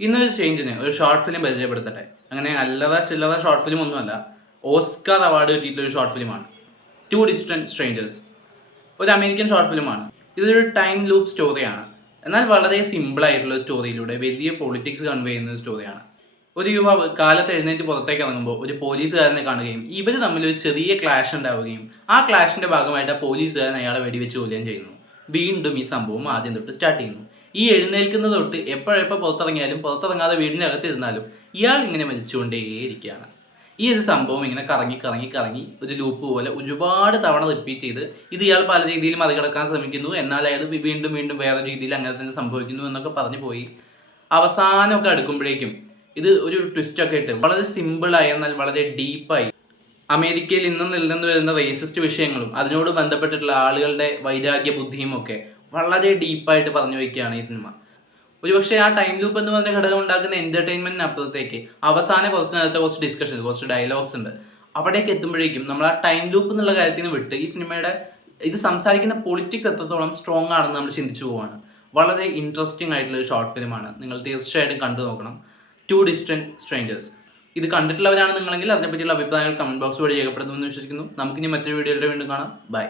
ഇന്നൊരു ചേഞ്ചിന് ഒരു short film പരിചയപ്പെടുത്തട്ടെ. അങ്ങനെ അല്ലറ ചില്ലറ ഷോർട്ട് ഫിലിം ഒന്നുമല്ല. ഓസ്കാർ അവാർഡ് കിട്ടിയിട്ടുള്ള ഒരു ഷോർട്ട് ഫിലിമാണ്. Two distant strangers. ഒരു അമേരിക്കൻ ഷോർട്ട് ഫിലിമാണ്. ഇതൊരു ടൈം ലൂപ്പ് സ്റ്റോറിയാണ്. എന്നാൽ വളരെ സിമ്പിൾ ആയിട്ടുള്ള സ്റ്റോറിയിലൂടെ വലിയ പൊളിറ്റിക്സ് കൺവേ ചെയ്യുന്ന ഒരു സ്റ്റോറിയാണ്. ഒരു യുവാവ് കാലത്ത് എഴുന്നേറ്റ് പുറത്തേക്ക് ഇറങ്ങുമ്പോൾ ഒരു പോലീസുകാരനെ കാണുകയും ഇവർ തമ്മിൽ ഒരു ചെറിയ ക്ലാഷ് ഉണ്ടാവുകയും ആ ക്ലാഷിന്റെ ഭാഗമായിട്ട് ആ പോലീസുകാരൻ അയാളെ വെടിവെച്ച് കൊല്ലുകയും ചെയ്യുന്നു. വീണ്ടും ഈ സംഭവം ആദ്യം തൊട്ട് സ്റ്റാർട്ട് ചെയ്യുന്നു. ഈ എഴുന്നേൽക്കുന്നത് തൊട്ട് എപ്പോഴെപ്പോൾ പുറത്തിറങ്ങിയാലും പുറത്തിറങ്ങാതെ വീടിനകത്തിരുന്നാലും ഇയാൾ ഇങ്ങനെ മരിച്ചുകൊണ്ടേയിരിക്കുകയാണ്. ഈ ഒരു സംഭവം ഇങ്ങനെ കറങ്ങി കറങ്ങി കറങ്ങി ഒരു ലൂപ്പ് പോലെ ഒരുപാട് തവണ റിപ്പീറ്റ് ചെയ്ത് ഇത് ഇയാൾ പല രീതിയിൽ മറികടക്കാൻ ശ്രമിക്കുന്നു. എന്നാൽ അയാൾ വീണ്ടും വീണ്ടും വേറെ രീതിയിൽ അങ്ങനെ തന്നെ സംഭവിക്കുന്നു എന്നൊക്കെ പറഞ്ഞു പോയി അവസാനമൊക്കെ അടുക്കുമ്പോഴേക്കും ഇത് ഒരു ട്വിസ്റ്റൊക്കെ ഇട്ട് വളരെ സിമ്പിളായി എന്നാൽ വളരെ ഡീപ്പായി അമേരിക്കയിൽ ഇന്നും നിലനിന്ന് വരുന്ന റേസിസ്റ്റ് വിഷയങ്ങളും അതിനോട് ബന്ധപ്പെട്ടിട്ടുള്ള ആളുകളുടെ വൈരാഗ്യ ബുദ്ധിയും ഒക്കെ വളരെ ഡീപ്പായിട്ട് പറഞ്ഞു വയ്ക്കുകയാണ് ഈ സിനിമ. ഒരുപക്ഷെ ആ ടൈം ലൂപ്പ് എന്ന് പറഞ്ഞ ഘടകം ഉണ്ടാക്കുന്ന എന്റർടൈൻമെന്റിന് അപ്പുറത്തേക്ക് അവസാന കുറച്ച് നേരത്തെ കുറച്ച് ഡിസ്കഷൻ, കുറച്ച് ഡയലോഗ്സ് ഉണ്ട്. അവിടേക്ക് എത്തുമ്പോഴേക്കും നമ്മൾ ആ ടൈം ലൂപ്പ് എന്നുള്ള കാര്യത്തിന് വിട്ട് ഈ സിനിമയുടെ ഇത് സംസാരിക്കുന്ന പൊളിറ്റിക്സ് എത്രത്തോളം സ്ട്രോങ് ആണെന്ന് നമ്മൾ ചിന്തിച്ചു പോവാണ്. വളരെ ഇൻട്രസ്റ്റിംഗ് ആയിട്ടുള്ള ഒരു ഷോർട്ട് ഫിലിമാണ്. നിങ്ങൾ തീർച്ചയായിട്ടും കണ്ടു നോക്കണം. Two distant strangers. ഇത് കണ്ടിട്ടുള്ളവരാണ് നിങ്ങളെങ്കിൽ അതിനെപ്പറ്റിയുള്ള അഭിപ്രായങ്ങൾ കമന്റ് ബോക്സ് വഴി രേഖപ്പെടുത്തുമെന്ന് വിശ്വസിക്കുന്നു. നമുക്കിനി മറ്റൊരു വീഡിയോയുടെ വീണ്ടും കാണാം. ബൈ.